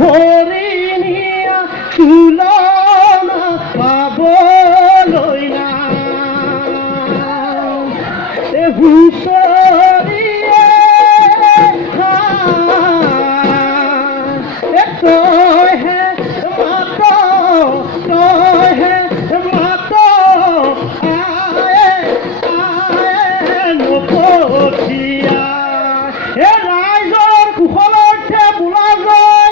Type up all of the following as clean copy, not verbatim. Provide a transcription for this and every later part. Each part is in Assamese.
হৰিণিয়া তুলনা পাবলৈ না হুঁচৰিয়ে তইহে মাত তইহে মাত আয়ে নপঠিয়া ৰাইজৰ কুশলৰ্থে বোলা যায়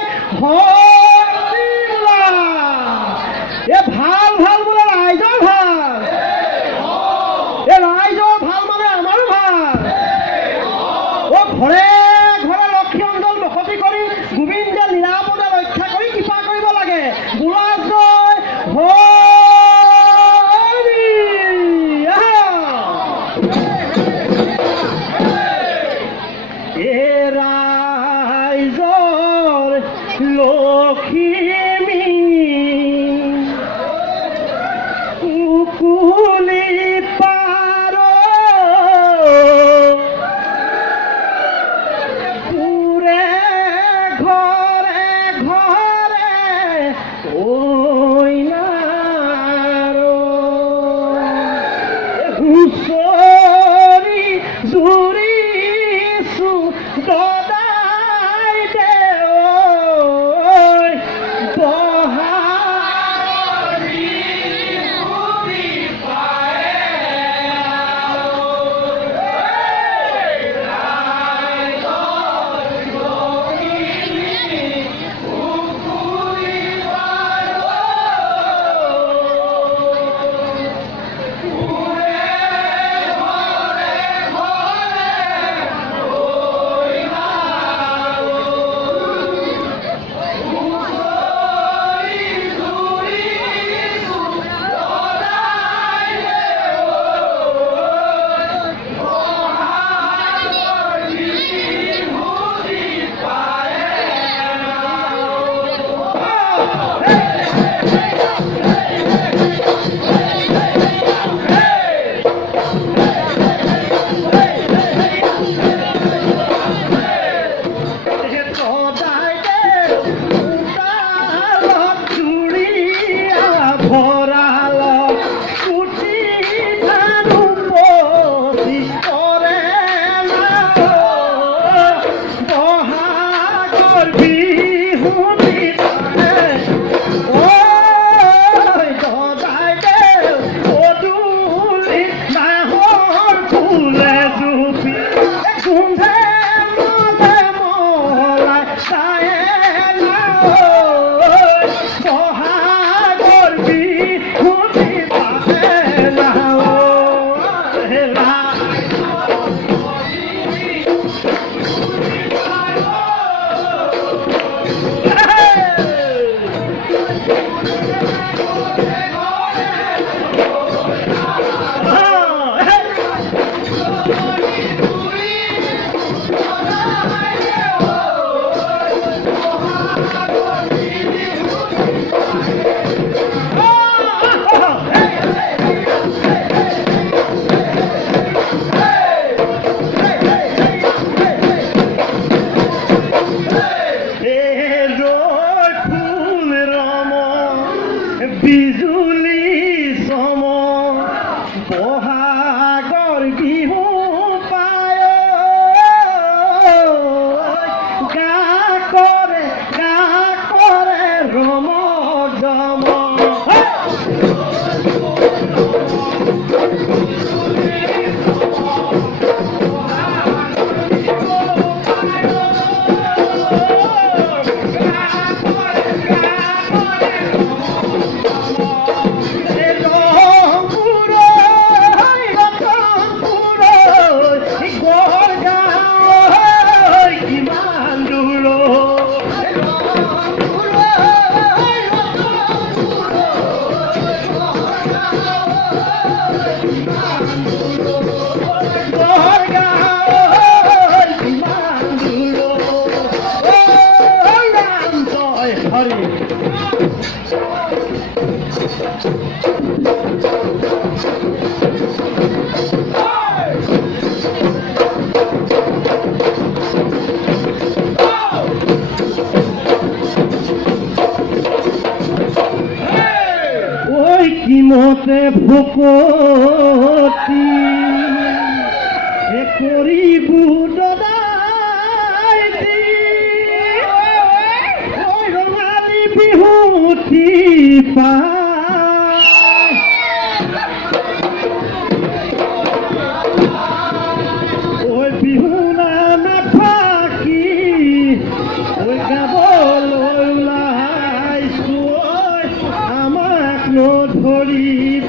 ভাল ভাল বোলে ৰাইজৰ ভাল ৰাইজৰ ভাল মানে আমাৰো ভাল ঘৰে ঘৰে লক্ষী অঞ্চল বসতি কৰি গোবিন্দে নিৰাপদে ৰক্ষা কৰি কৃপা কৰিব লাগে বোলা জয় ৰাইজৰ লক্ষ্মী কুকুলি পাৰ পুৰে ঘৰে ঘৰে হুঁচৰি জুৰিছো দদাই দে ওই কি মতে ভকতি কৰি বুদাই ওই ৰঙালী বিহুতি পা ওই বিহু নাথাকি ওই গাবলৈ ওলাইছো আমাক নধৰিব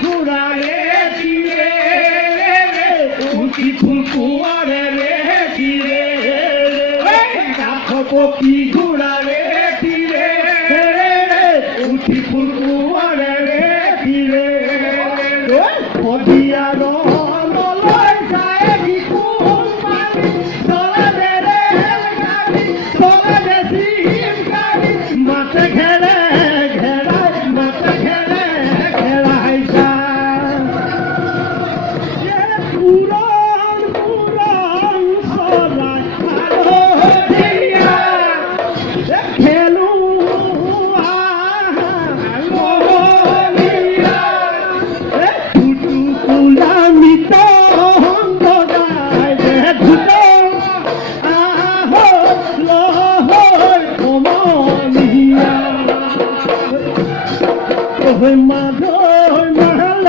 ঘূৰাৰে চিৰে উঠি ফুলকুঁৱাৰে ৰে চিৰে কাষ পকি ঘূৰাৰে চিৰে উঠি ফুলকুঁৱাৰে ৰে চিৰে শদিয়াৰ নলৈ যায় বিকুল পানী চলে ৰে গাড়ী চলে বেছিম গাড়ী মাতে ঘেৰে ঘেৰাই মাতে ঘেৰে ঘেৰাই যায় পুৰণ পুৰণ চৰাই হালধীয়া খেলো মাধৰ মাল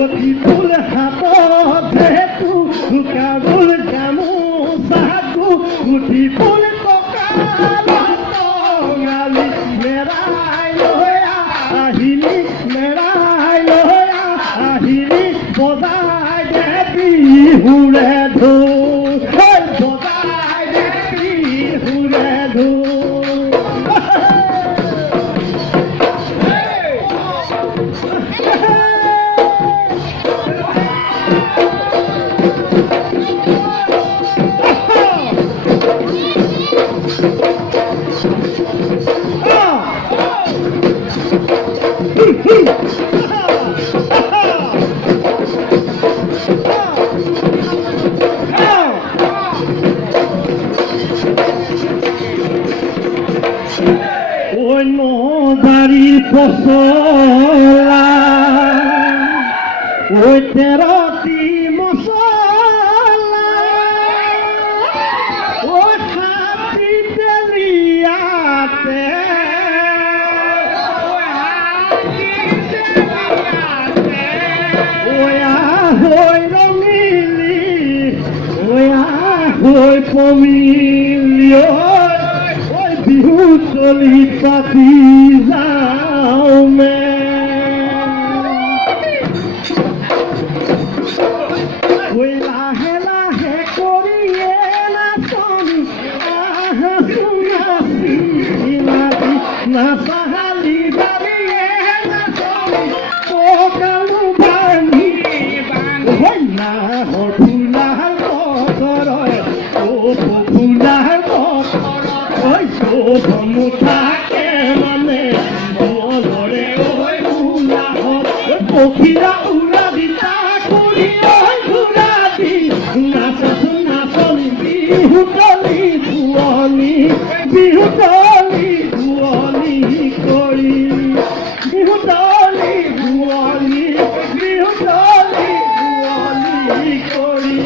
অতি ফুল হাতত যেহেতু কাগল গামোচাটো উঠি ফুল কঁকালি মেৰাই লৈ আহিলি মেৰাই লৈ আহিলি বজাই দে বিহুৰে ঢোল বজাই দে বিহুৰে ঢোল ওই নজারি ফসলা ওই 13টি মশলা ওই 7টি তেলিয়াতে ওই আহৈ রঙিলি ওই আহৈ কমিলি ওই বিহু চলি পাতি যাও মে ওই লাহে লাহে করিয়ে নাচনি নাচি নাচি নাচাহালি দাঁড়িয়ে নাচনি কালু বান্ধি ওই না ফুলার বছর ও ফুলার বছর ওই শোভমুঠাকে মানে বলরে ওই ফুলা পক্ষীরা উড়া দিতা করি ওই ঘুরা দি নাচনি নাচনি বিহুতলি ধুৱনি বিহুতলি ধুৱনি কৰি বিহুতলি ধুৱনি বিহুতলি ধুৱনি কৰি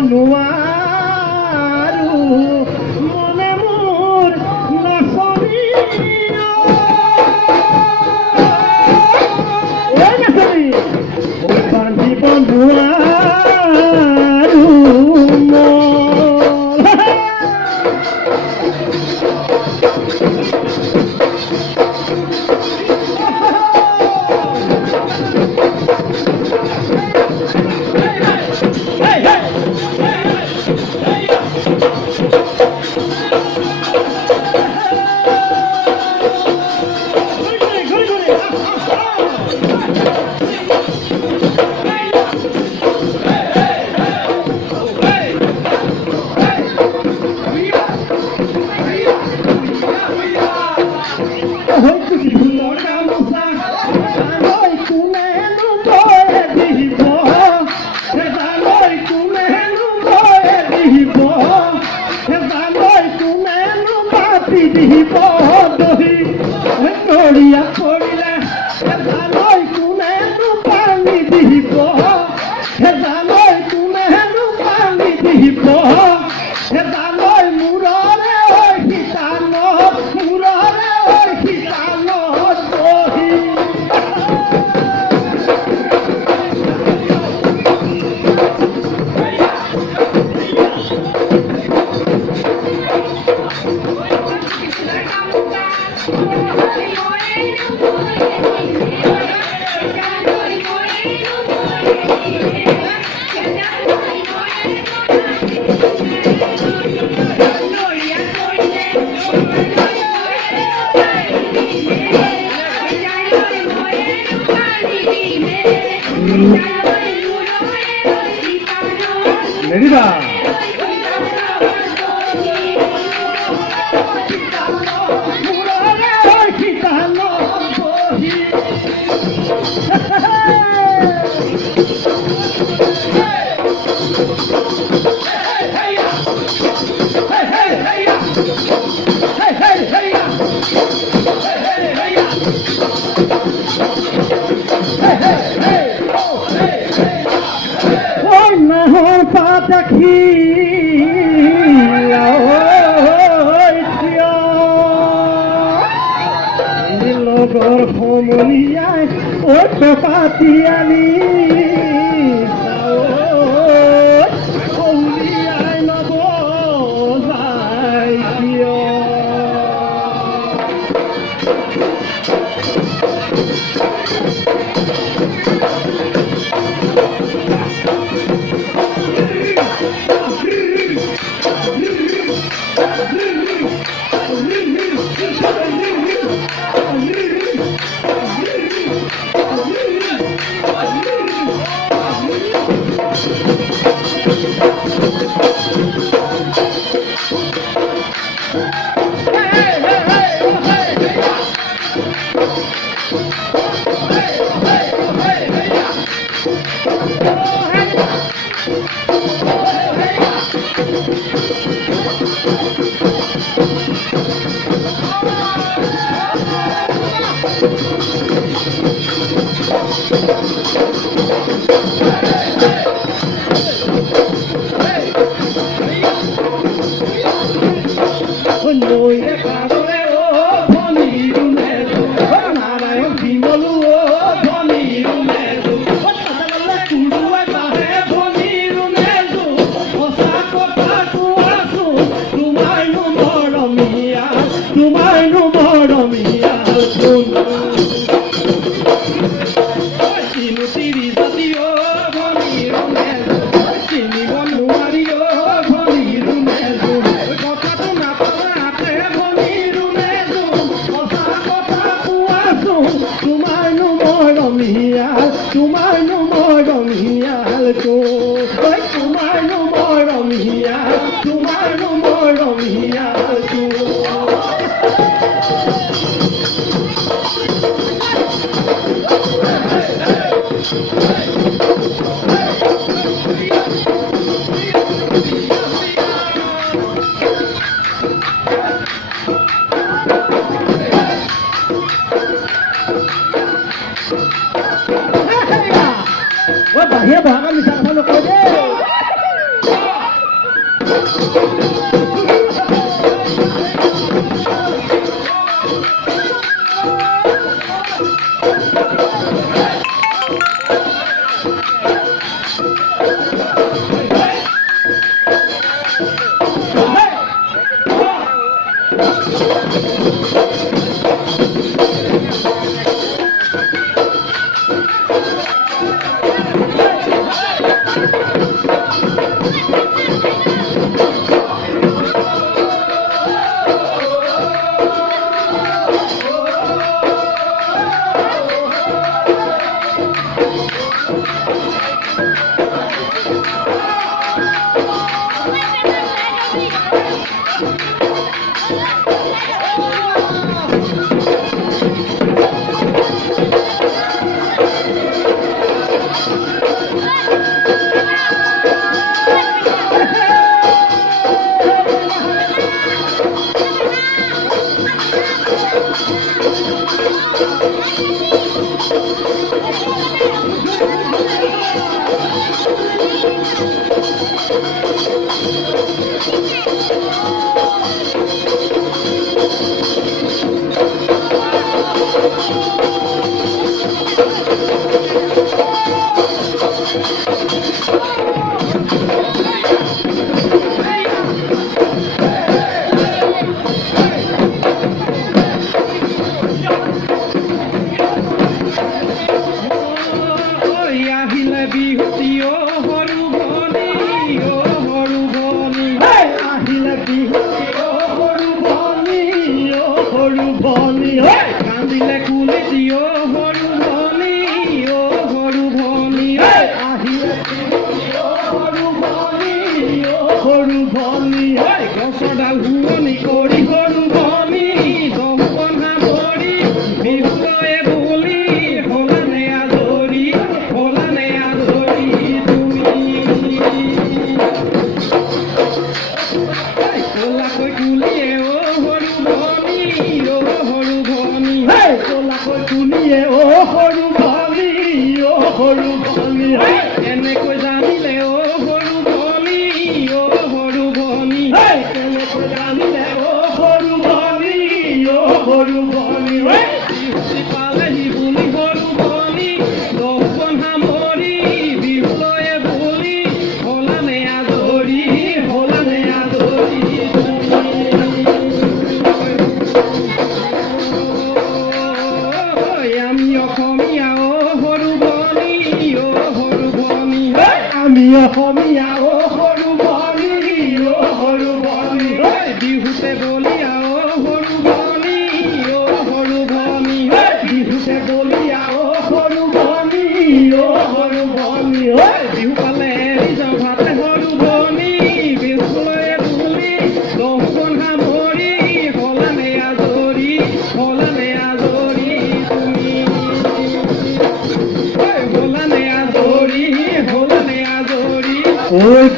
নোৱাৰো মনে মোৰ নাচনী নাচনী বান্ধিব নোৱাৰো নৰিয়া কৰিলে জানৈ কোনেনো পানী দিব জানৈ কোনেনো পানী দিব জানৈ মূৰৰে শিতানত বহি Nerida. লগৰ সমনীয়াই পাতি আনি উলিয়াই ল'ব যায় কিয় বাহিৰে বহাগৰ মিছা কথা নকয় দেই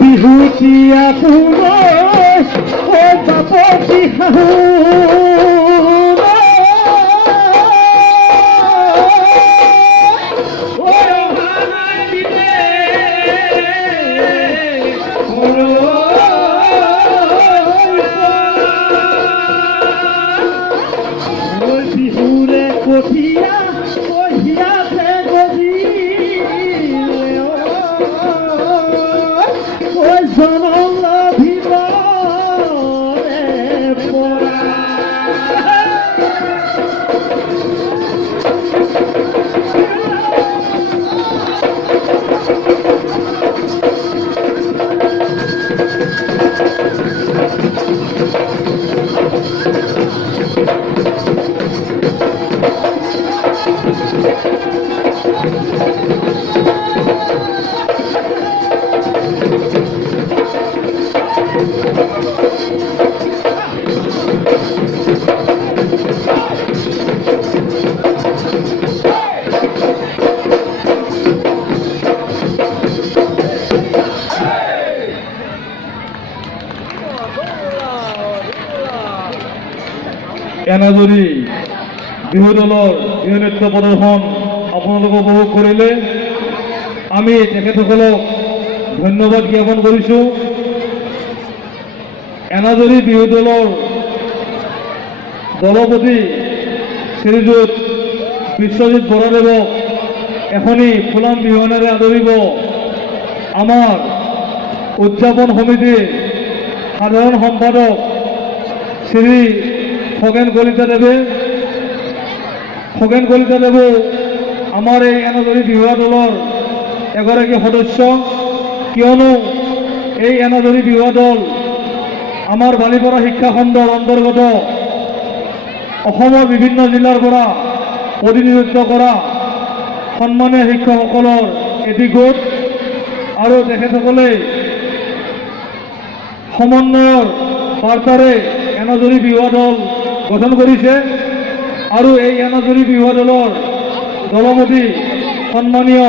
বিহুতীয়া পুনৰ ও বাপতি শাহু বিহুৰে কঠীয়া কঢ়িয়াছে গজি জনম ভিতৰে পৰা এনাজৰী বিহু দলৰ বিহু নৃত্য প্ৰদৰ্শন আপোনালোকে উপভোগ কৰিলে। আমি তেখেতসকলক ধন্যবাদ জ্ঞাপন কৰিছোঁ। এনাজৰী বিহু দলৰ দলপতি শ্ৰীযুত বিশ্বজিৎ বৰাদেৱক এখনি ফুলাম বিহুৱানেৰে আদৰিব আমাৰ উদযাপন সমিতিৰ সাধাৰণ সম্পাদক শ্ৰী খগেন কলিতাদেৱে আমাৰ এই এনাজৰী বিহুৱা দলৰ এগৰাকী সদস্য, কিয়নো এই এনাজৰী বিহুৱা দল আমাৰ বালিপাৰা শিক্ষাখণ্ডৰ অন্তৰ্গত অসমৰ বিভিন্ন জিলাৰ পৰা প্ৰতিনিধিত্ব কৰা সন্মানীয় শিক্ষকসকলৰ এটি গোট আৰু তেখেতসকলে সমন্বয়ৰ বাৰ্তাৰে এনাজৰী বিহুৱা দল গঠন কৰিছে আৰু এই এনাজৰী বিহুৱা দলৰ দলপতি সন্মানীয়